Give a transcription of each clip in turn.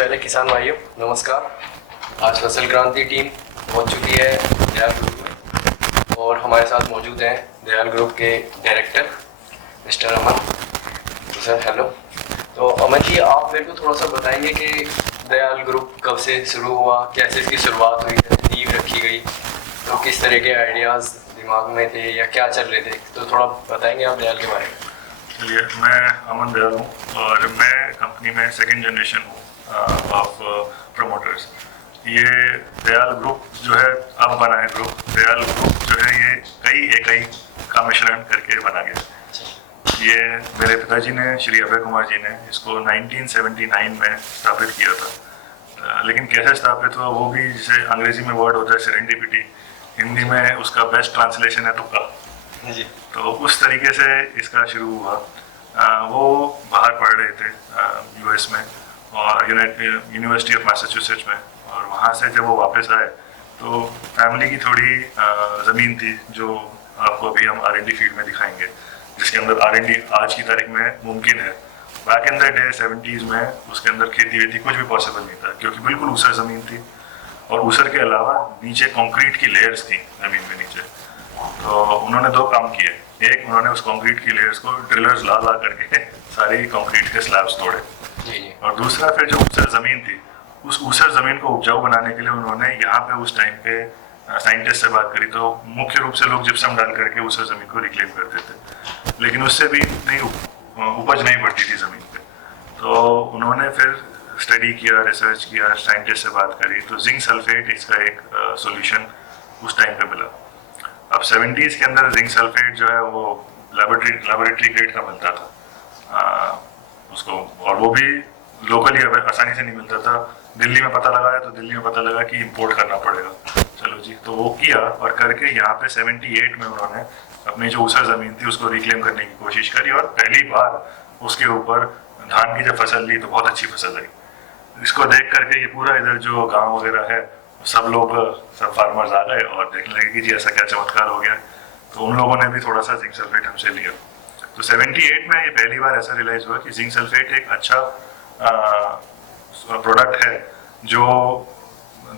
पहले किसान भाइयों नमस्कार। आज फसल क्रांति टीम पहुंच चुकी है दयाल ग्रुप में और हमारे साथ मौजूद हैं दयाल ग्रुप के डायरेक्टर मिस्टर अमन। तो सर हेलो। तो अमन जी, आप मेरे को थोड़ा सा बताएंगे कि दयाल ग्रुप कब से शुरू हुआ, कैसे इसकी शुरुआत हुई, नींव रखी गई, तो किस तरह के आइडियाज़ दिमाग में थे या क्या चल रहे थे, तो थोड़ा बताएंगे आप दयाल के बारे में। चलिए, मैं अमन दयाल हूँ और मैं कंपनी में सेकंड जनरेशन हूँ ऑफ प्रमोटर्स। ये दयाल ग्रुप जो है अब बना है ग्रुप। दयाल ग्रुप जो है ये कई इकाई का मिश्रण करके बना गया। ये मेरे पिताजी ने, श्री अभय कुमार जी ने इसको 1979 में स्थापित किया था। लेकिन कैसे स्थापित हुआ वो भी, जिसे अंग्रेजी में वर्ड होता है सेरेंडिपिटी, हिंदी में उसका बेस्ट ट्रांसलेशन है तुक्का जी। तो उस तरीके से इसका शुरू हुआ। वो बाहर पढ़ रहे थे यूएस में और यूनिवर्सिटी ऑफ मैसाचुसेट्स में, और वहाँ से जब वो वापस आए तो फैमिली की थोड़ी ज़मीन थी जो आपको अभी हम R&D फील्ड में दिखाएंगे, जिसके अंदर R&D आज की तारीख में मुमकिन है। Back in the day 70s में उसके अंदर खेती वेती कुछ भी पॉसिबल नहीं था, क्योंकि बिल्कुल ऊसर ज़मीन थी और ऊसर के अलावा नीचे कंक्रीट की लेयर्स थी ज़मीन में नीचे। तो उन्होंने दो काम किए। एक, उन्होंने उस कंक्रीट की लेयर्स को ड्रिलर्स ला करके सारी कंक्रीट के स्लैब्स तोड़े, और दूसरा फिर जो ऊसर ज़मीन थी उस ऊसर ज़मीन को उपजाऊ बनाने के लिए उन्होंने यहाँ पे उस टाइम पे साइंटिस्ट से बात करी। तो मुख्य रूप से लोग जिप्सम डाल करके ऊसर ज़मीन को रिक्लेम करते थे, लेकिन उससे भी नहीं उपज नहीं बढ़ती थी ज़मीन पे। तो उन्होंने फिर स्टडी किया, रिसर्च किया, साइंटिस्ट से बात करी, तो जिंक सल्फेट इसका एक सोल्यूशन उस टाइम पे मिला। अब 70s के अंदर जिंक सल्फेट जो है वो लेबोरेटरी ग्रेड का मिलता था उसको, और वो भी लोकली आसानी से नहीं मिलता था। दिल्ली में पता लगाया तो दिल्ली में पता लगा कि इंपोर्ट करना पड़ेगा। चलो जी, तो वो किया और करके यहाँ पे 78 में उन्होंने अपनी जो ऊसर ज़मीन थी उसको रिक्लेम करने की कोशिश करी, और पहली बार उसके ऊपर धान की जब फसल ली तो बहुत अच्छी फसल आई। इसको देख करके ये पूरा इधर जो गाँव वगैरह है सब लोग, सब फार्मर्स आ गए और देखने लगे कि जी ऐसा क्या चमत्कार हो गया। तो उन लोगों ने भी थोड़ा सा जिंक सल्फेट हमसे लिया। तो 78 में ये पहली बार ऐसा रियलाइज हुआ कि जिंक सल्फेट एक अच्छा प्रोडक्ट है जो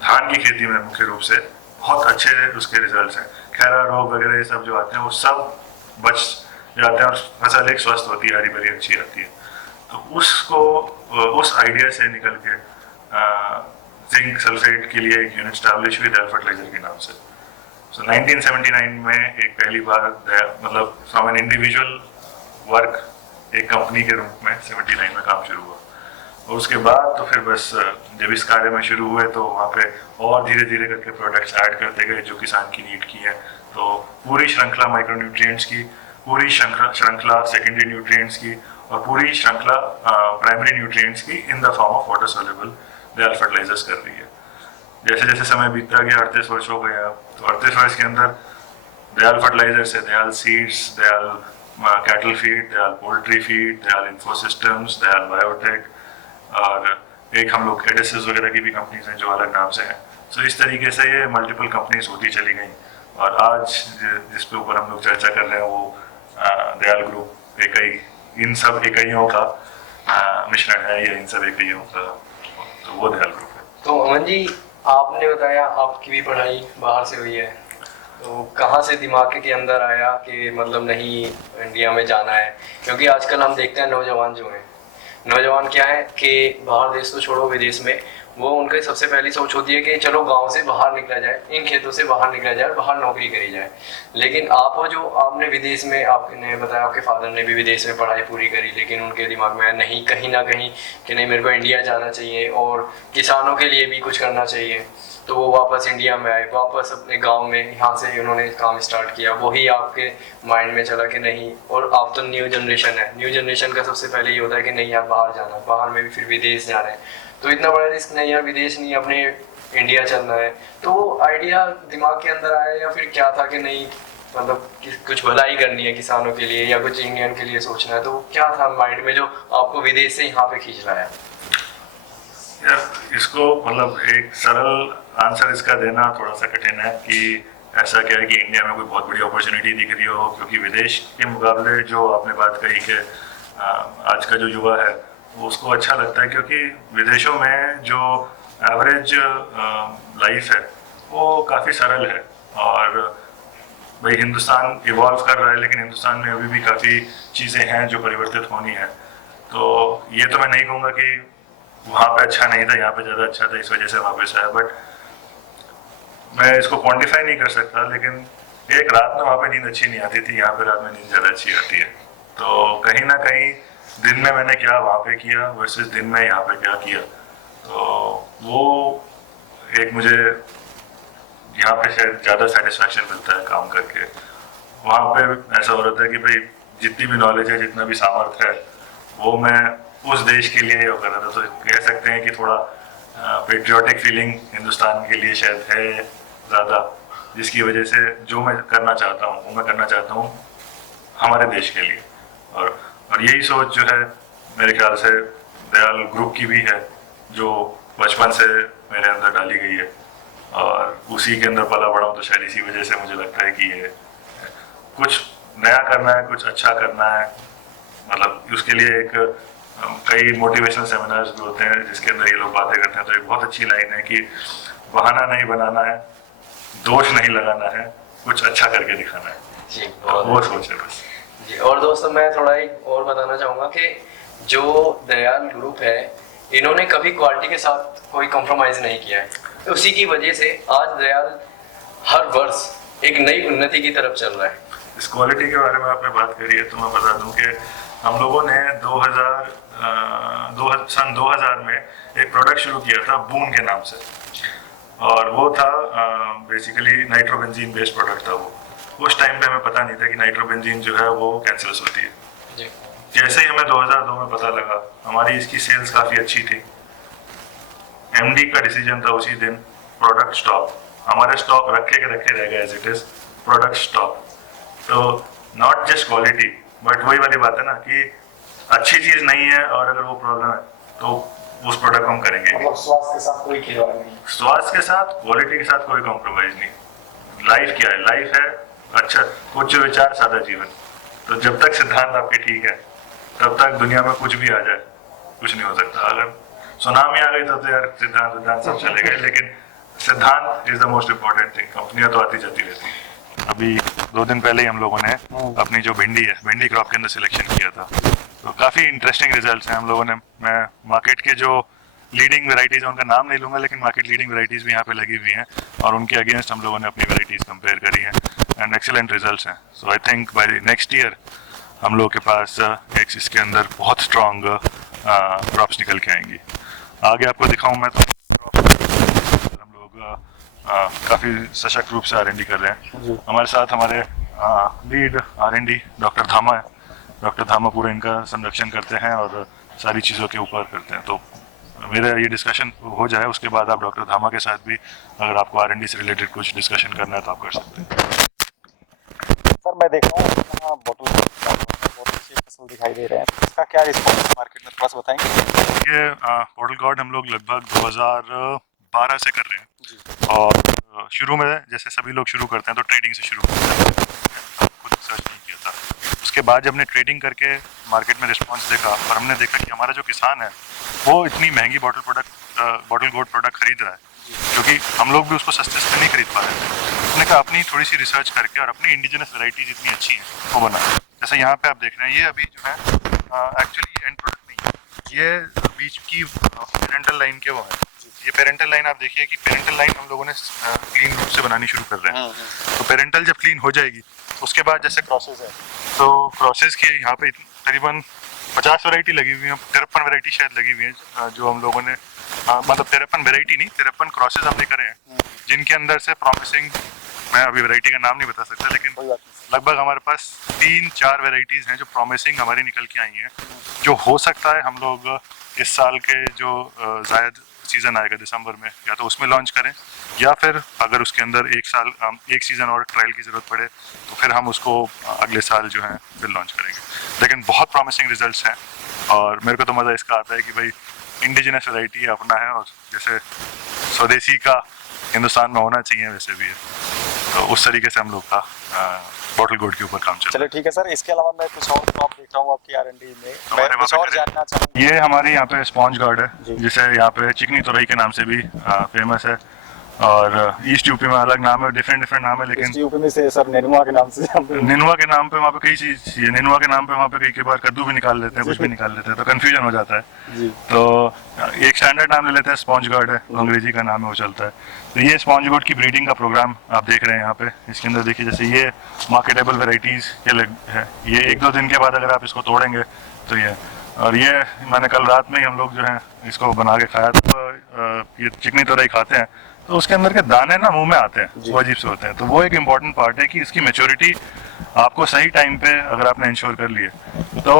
धान की खेती में मुख्य रूप से बहुत अच्छे उसके रिजल्ट्स हैं। खैरा रोग वगैरह ये सब जो आते हैं वो सब बच जाते हैं और फसल एक स्वस्थ होती है, हरी भरी अच्छी आती है। तो उसको उस आइडिया से निकल के जिंक सल्फेट के लिए एक यूनिट स्टैब्लिश हुई दयाल फर्टिलाइजर के नाम से। 1979 में एक पहली बार मतलब फ्रॉम एन इंडिविजुअल वर्क एक कंपनी के रूप में 79 में काम शुरू हुआ। और उसके बाद तो फिर बस जब इस कार्य में शुरू हुए तो वहाँ पे और धीरे धीरे करके प्रोडक्ट्स ऐड करते गए जो किसान की नीड की है। तो पूरी श्रृंखला माइक्रो न्यूट्रिएंट्स की, पूरी श्रृंखला सेकेंडरी न्यूट्रिएंट्स की, और पूरी श्रृंखला प्राइमरी न्यूट्रिएंट्स की in the form of water soluble दयाल फर्टिलाइजर्स कर रही है। जैसे जैसे समय बीतता गया, 38 वर्ष हो गए अब, तो 38 वर्ष के अंदर दयाल फर्टिलाइजर से Dayal seeds, Dayal cattle feed, Dayal poultry feed, Dayal info systems, Dayal biotech, और एक हम लोग एडेसिव्स वगैरह की भी कंपनीज हैं जो अलग नाम से हैं। तो इस तरीके से ये मल्टीपल कंपनीज होती चली गई, और आज जिस पे ऊपर हम लोग चर्चा कर रहे हैं वो दयाल ग्रुप इकाई, इन सब इकाइयों का मिश्रण है, या इन सब इकाइयों का, तो वो दयाल ग्रुप है। तो अमन जी, आपने बताया आपकी भी पढ़ाई बाहर से हुई है, तो कहाँ से दिमाग के अंदर आया कि मतलब नहीं इंडिया में जाना है? क्योंकि आजकल हम देखते हैं नौजवान जो हैं, नौजवान क्या है कि बाहर देश तो छोड़ो, विदेश में वो उनकी सबसे पहली सोच होती है कि चलो गांव से बाहर निकला जाए, इन खेतों से बाहर निकला जाए, बाहर नौकरी करी जाए। लेकिन आप जो आपने विदेश में, आपने बताया आपके फादर ने भी विदेश में पढ़ाई पूरी करी, लेकिन उनके दिमाग में नहीं, कहीं ना कहीं कि नहीं मेरे को इंडिया जाना चाहिए और किसानों के लिए भी कुछ करना चाहिए। तो वो वापस इंडिया में आए, वापस अपने गांव में, यहाँ से उन्होंने काम स्टार्ट किया। वही आपके माइंड में चला कि नहीं, और आप तो न्यू जनरेशन है, न्यू जनरेशन का सबसे पहले ये होता है कि नहीं यार बाहर जाना, बाहर में भी फिर विदेश जा रहे हैं, तो इतना बड़ा रिस्क नहीं यार, विदेश नहीं, अपने इंडिया चलना है। तो वो आइडिया दिमाग के अंदर आया या फिर क्या था कि नहीं मतलब कुछ भलाई करनी है किसानों के लिए या कुछ इंडियन के लिए सोचना है, तो क्या था माइंड में जो आपको विदेश से यहाँ पे खींच लाया? यार इसको मतलब एक सरल आंसर इसका देना थोड़ा सा कठिन है कि ऐसा क्या है कि इंडिया में कोई बहुत बड़ी अपॉर्चुनिटी दिख रही हो, क्योंकि विदेश के मुकाबले जो आपने बात कही कि आज का जो युवा है वो उसको अच्छा लगता है, क्योंकि विदेशों में जो एवरेज लाइफ है वो काफ़ी सरल है। और भाई हिंदुस्तान इवॉल्व कर रहा है, लेकिन हिंदुस्तान में अभी भी काफ़ी चीज़ें हैं जो परिवर्तित होनी है। तो ये तो मैं नहीं कहूँगा कि वहाँ पे अच्छा नहीं था, यहाँ पे ज़्यादा अच्छा था, इस वजह से वापस आया, बट मैं इसको क्वांटिफाई नहीं कर सकता। लेकिन एक रात में वहाँ पे नींद अच्छी नहीं आती थी, यहाँ पे रात में नींद ज़्यादा अच्छी आती है। तो कहीं ना कहीं दिन में मैंने क्या वहाँ पे किया वर्सेस दिन में यहाँ पे क्या किया, तो वो एक मुझे यहाँ पे शायद ज़्यादा सेटिस्फैक्शन मिलता है काम करके। वहाँ पे ऐसा हो रहा था कि भाई जितनी भी नॉलेज है, जितना भी सामर्थ्य है, वो मैं उस देश के लिए कर रहा था। तो कह सकते हैं कि थोड़ा पेट्रियोटिक फीलिंग हिंदुस्तान के लिए शायद है ज़्यादा, जिसकी वजह से जो मैं करना चाहता हूँ वो मैं करना चाहता हूँ हमारे देश के लिए। और यही सोच जो है मेरे ख्याल से दयाल ग्रुप की भी है, जो बचपन से मेरे अंदर डाली गई है और उसी के अंदर पला बड़ा हूँ। तो शायद इसी वजह से मुझे लगता है कि ये कुछ नया करना है, कुछ अच्छा करना है। मतलब उसके लिए एक कई मोटिवेशनल सेमिनार्स भी होते हैं जिसके अंदर ये लोग बातें करते हैं। तो एक बहुत अच्छी लाइन है कि बहाना नहीं बनाना है, दोष नहीं लगाना है, कुछ अच्छा करके दिखाना है। जी, वो सोच है बस जी। और दोस्तों मैं थोड़ा एक और बताना चाहूँगा कि जो दयाल ग्रुप है, इन्होंने कभी क्वालिटी के साथ कोई कॉम्प्रोमाइज़ नहीं किया है। तो उसी की वजह से आज दयाल हर वर्ष एक नई उन्नति की तरफ चल रहा है। इस क्वालिटी के बारे में आपने बात करी है, तो मैं बता दूं कि हम लोगों ने सन 2000 में एक प्रोडक्ट शुरू किया था बून के नाम से, और वो था बेसिकली नाइट्रोबेंजीन बेस्ड प्रोडक्ट था वो। उस टाइम पे हमें पता नहीं था कि नाइट्रोबेंजीन जो है वो कैंसरस होती है जी। जैसे ही हमें 2002 में पता लगा, हमारी इसकी सेल्स काफ़ी अच्छी थी। एमडी का डिसीजन था उसी दिन, प्रोडक्ट स्टॉप। हमारे स्टॉक रखे के रखे रह गए as it is, product stop. तो नॉट जस्ट क्वालिटी, बट वही वाली बात है ना कि अच्छी चीज़ नहीं है और अगर वो प्रॉब्लम है तो उस प्रोडक्ट को हम करेंगे। मतलब स्वास्थ्य के साथ कोई खिलवाड़ नहीं, स्वास्थ्य के साथ, क्वालिटी के साथ कोई कॉम्प्रोमाइज नहीं। लाइफ क्या है? लाइफ है अच्छा कुछ विचार सादा जीवन। तो जब तक सिद्धांत आपके ठीक है तब तक दुनिया में कुछ भी आ जाए कुछ नहीं हो सकता। अगर सुनामी आ गई तो यार सिद्धांत सब चले गए, लेकिन सिद्धांत is the most important thing. कंपनियां तो आती जाती रहती हैं। अभी 2 दिन पहले ही हम लोगों ने अपनी जो भिंडी क्रॉप के अंदर सिलेक्शन किया था, तो काफ़ी इंटरेस्टिंग रिजल्ट्स हैं हम लोगों ने। मैं मार्केट के जो लीडिंग वेराइटीज़, उनका नाम नहीं लूँगा, लेकिन मार्केट लीडिंग वेराइटीज़ भी यहाँ पे लगी हुई हैं और उनके अगेंस्ट हम लोगों ने अपनी वेराइटीज़ कंपेयर करी हैं एंड एक्सीलेंट रिजल्ट्स हैं। So I think by next year हम लोगों के पास एक इसके अंदर बहुत स्ट्रॉन्ग क्रॉप्स निकल के आएंगी। आगे आपको दिखाऊँ मैं तो हम लोग काफ़ी सशक्त रूप से R&D कर रहे हैं। हमारे साथ हमारे लीड R&D डॉक्टर धामा है। डॉक्टर धामा पूरा इनका संरक्षण करते हैं और सारी चीज़ों के ऊपर करते हैं। तो मेरा ये डिस्कशन हो जाए, उसके बाद आप डॉक्टर धामा के साथ भी अगर आपको R&D से रिलेटेड कुछ डिस्कशन करना है तो आप कर सकते हैं। सर मैं देख रहा हूँ यहाँ बोतल बहुत अच्छी फसल दिखाई दे रहे हैं, इसका क्या रिस्पॉन्स मार्केट में थोड़ा सा बताएंगे? ये पोर्टल गार्ड हम लोग लगभग 2012 से कर रहे हैं और शुरू में जैसे सभी लोग शुरू करते हैं तो ट्रेडिंग से शुरू करते हैं। खुद रिसर्च नहीं किया था। उसके बाद जब हमने ट्रेडिंग करके मार्केट में रिस्पांस देखा और हमने देखा कि हमारा जो किसान है वो इतनी महंगी बॉटल गोल्ड प्रोडक्ट खरीद रहा है, क्योंकि हम लोग भी उसको सस्ते से नहीं खरीद पा रहे थे। हमने कहा अपनी थोड़ी सी रिसर्च करके और अपनी इंडिजिनस वैरायटीज इतनी अच्छी हैं वो बना। जैसे यहाँ पे आप देख रहे हैं, ये अभी जो है एक्चुअली एंड प्रोडक्ट नहीं है, ये बीच की पेरेंटल लाइन के वो है। ये पेरेंटल लाइन आप देखिए कि पेरेंटल लाइन हम लोगों ने क्लीन रूप से बनानी शुरू कर रहे हैं। तो पेरेंटल जब क्लीन हो जाएगी उसके बाद जैसे क्रॉसेस है, तो क्रॉसेस की यहाँ पे करीबन 50 वैरायटी लगी हुई है, 53 वैरायटी शायद लगी हुई है जो हम लोगों ने मतलब 53 वैरायटी नहीं 53 क्रॉसेस हमने करे हैं, जिनके अंदर से प्रॉमिसिंग, मैं अभी वैरायटी का नाम नहीं बता सकता, लेकिन लगभग हमारे पास 3-4 वैरायटीज़ हैं जो प्रॉमिसिंग हमारी निकल के आई हैं, जो हो सकता है हम लोग इस साल के जो जायद सीज़न आएगा दिसंबर में या तो उसमें लॉन्च करें, या फिर अगर उसके अंदर एक सीज़न और ट्रायल की ज़रूरत पड़े तो फिर हम उसको अगले साल जो है फिर लॉन्च करेंगे। लेकिन बहुत प्रॉमिसिंग रिजल्ट्स हैं और मेरे को तो मज़ा इसका आता है कि भाई इंडिजिनस वैरायटी अपना है और जैसे स्वदेशी का हिंदुस्तान में होना चाहिए वैसे भी है। तो उस तरीके से हम लोग का बॉटल गोल्ड के ऊपर काम चल रहा चलिए ठीक है सर, इसके अलावा मैं कुछ और क्रॉप देख रहा हूँ आपकी R&D में, मैं हमारे कुछ वहाँ और पे जानना चाहूँगा। है। ये हमारे यहाँ पे स्पॉन्ज गार्ड जी। है, जिसे यहाँ पे चिकनी तुरई के नाम से भी फेमस है, और ईस्ट यूपी में अलग नाम है, डिफरेंट नाम है, लेकिन यूपी में से सर नेनुआ के नाम से निनुआ के नाम पे वहाँ पे कई चीज, ये निनुआ के नाम पे वहाँ पे कई बार कद्दू भी निकाल लेते हैं, कुछ भी निकाल लेते हैं, तो कंफ्यूजन हो जाता है। जी। तो एक स्टैंडर्ड नाम ले लेते हैं, स्पॉन्ज गार्ड है, अंग्रेजी का नाम है, वो चलता है। तो ये स्पॉन्ज गार्ड की ब्रीडिंग का प्रोग्राम आप देख रहे हैं यहाँ पे। इसके अंदर देखिए, जैसे ये मार्केटेबल वेराइटीज के है, ये 1-2 दिन के बाद अगर आप इसको तोड़ेंगे तो ये, और ये मैंने कल रात में ही हम लोग जो है इसको बना के खाया, तो ये चिकनी तुरई खाते हैं तो उसके अंदर के दाने ना मुंह में आते हैं, वो अजीब से होते हैं। तो वो एक इम्पॉर्टेंट पार्ट है कि इसकी मैच्योरिटी आपको सही टाइम पे अगर आपने इंश्योर कर लिए तो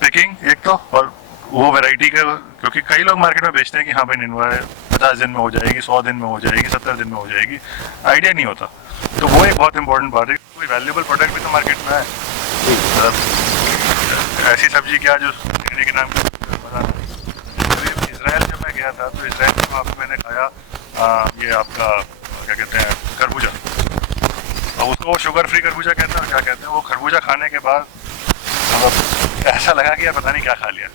पिकिंग एक तो, और वो वैरायटी का, क्योंकि कई लोग मार्केट में बेचते हैं कि हाँ भाई निनुआ है 50 दिन में हो जाएगी, 100 दिन में हो जाएगी, 70 दिन में हो जाएगी, आइडिया नहीं होता। तो वो एक बहुत इंपॉर्टेंट पार्ट है। कोई वैल्यूएबल प्रोडक्ट भी तो मार्केट में है, ऐसी सब्जी क्या जो चिकनी के नाम की इसराइल जब मैं गया था तो इसराइल में वहाँ पे मैंने खाया ये आपका क्या कहते हैं, खरबूजा। अब उसको वो शुगर फ्री खरबूजा कहते हैं, क्या कहते हैं, वो खरबूजा खाने के बाद मतलब ऐसा लगा कि यार पता नहीं क्या खा लिया।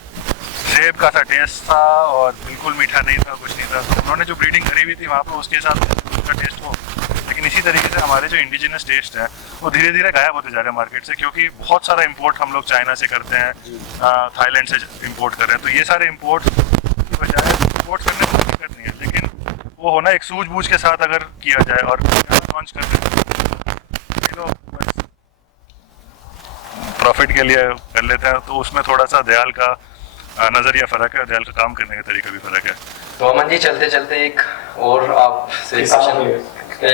सेब का सा टेस्ट था और बिल्कुल मीठा नहीं था, कुछ नहीं था। तो उन्होंने जो ब्रीडिंग करी हुई थी वहाँ पर उसके साथ उसका टेस्ट हो, लेकिन इसी तरीके से हमारे जो इंडिजिनस टेस्ट है वो धीरे धीरे गायब होते जा रहे हैं मार्केट से, क्योंकि बहुत सारा इम्पोर्ट हम लोग चाइना से करते हैं, थाईलैंड से इम्पोर्ट कर रहे हैं। तो ये सारे इम्पोर्ट की बजाय इम्पोर्ट करने में कोई दिक्कत नहीं है, लेकिन वो होना एक सूझबूझ के साथ अगर किया जाए और लॉन्च करते हैं तो बस प्रॉफिट के लिए कर लेते हैं, तो उसमें थोड़ा सा दयाल का नज़रिया फ़र्क है, दयाल का काम करने का तरीका भी फ़र्क है। तो अमन जी, चलते चलते एक और आपसे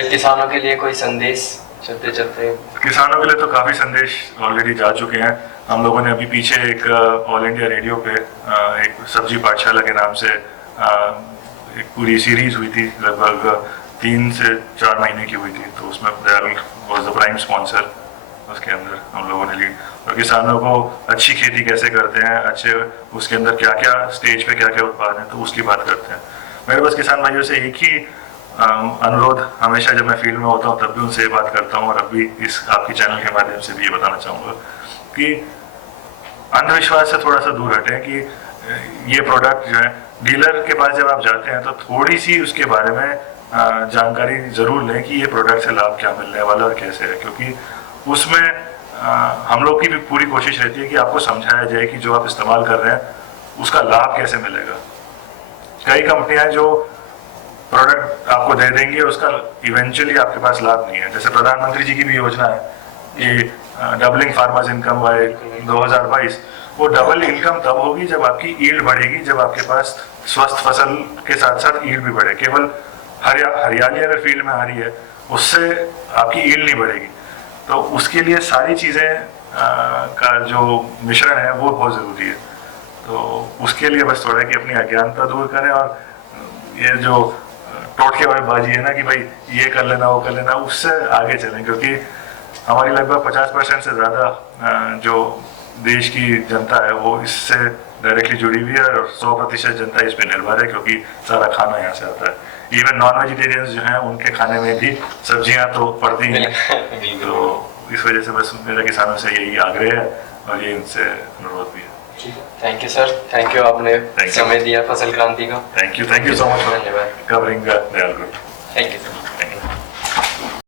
किसानों के लिए कोई संदेश चलते चलते? किसानों के लिए तो काफ़ी संदेश ऑलरेडी जा चुके हैं। हम लोगों ने अभी पीछे एक ऑल इंडिया रेडियो पे एक सब्जी पाठशाला के नाम से एक पूरी सीरीज हुई थी, लगभग 3 से 4 महीने की हुई थी। तो उसमें Dayal was the prime sponsor. उसके अंदर हम लोगों ने लीड, और किसानों को अच्छी खेती कैसे करते हैं, अच्छे उसके अंदर क्या क्या स्टेज पे क्या क्या उत्पाद हैं, तो उसकी बात करते हैं। मेरे पास किसान भाइयों से एक ही अनुरोध, हमेशा जब मैं फील्ड में होता हूँ तब भी उनसे ये बात करता हूँ, और अब भी इस आपकी चैनल के माध्यम से भी ये बताना चाहूँगा कि अंधविश्वास से थोड़ा सा दूर हटें। कि ये प्रोडक्ट जो है, डीलर के पास जब आप जाते हैं तो थोड़ी सी उसके बारे में जानकारी ज़रूर लें कि ये प्रोडक्ट से लाभ क्या मिलने वाला है और कैसे है, क्योंकि उसमें हम लोग की भी पूरी कोशिश रहती है कि आपको समझाया जाए कि जो आप इस्तेमाल कर रहे हैं उसका लाभ कैसे मिलेगा। कई कंपनियां जो प्रोडक्ट आपको दे देंगी उसका इवेंचुअली आपके पास लाभ नहीं है। जैसे प्रधानमंत्री जी की भी योजना है कि डबलिंग फार्मर्स इनकम बाय 2022, वो डबल इनकम तब होगी जब आपकी ईल्ड बढ़ेगी, जब आपके पास स्वस्थ फसल के साथ साथ ईल्ड भी बढ़े। केवल हरियाली अगर फील्ड में आ रही है उससे आपकी ईल्ड नहीं बढ़ेगी। तो उसके लिए सारी चीज़ें का जो मिश्रण है वो बहुत ज़रूरी है। तो उसके लिए बस थोड़ा कि अपनी अज्ञानता दूर करें, और ये जो टोटके वाली बाजी है ना कि भाई ये कर लेना वो कर लेना, उससे आगे चलें। क्योंकि हमारी लगभग 50% से ज़्यादा जो देश की जनता है वो इससे डायरेक्टली जुड़ी हुई है, और 100% जनता इस पर निर्भर है, क्योंकि सारा खाना यहाँ से आता है। इवन नॉन वेजिटेरियंस जो हैं उनके खाने में भी सब्जियां तो पड़ती हैं। तो इस वजह से बस मेरा किसानों से यही आग्रह है, और ये इनसे अनुरोध भी है। Thank you sir, thank you, आपने समय दिया फसल क्रांति का। Thank you so much for धन्यवाद। Covering Dayal group. Thank you sir. Thank you.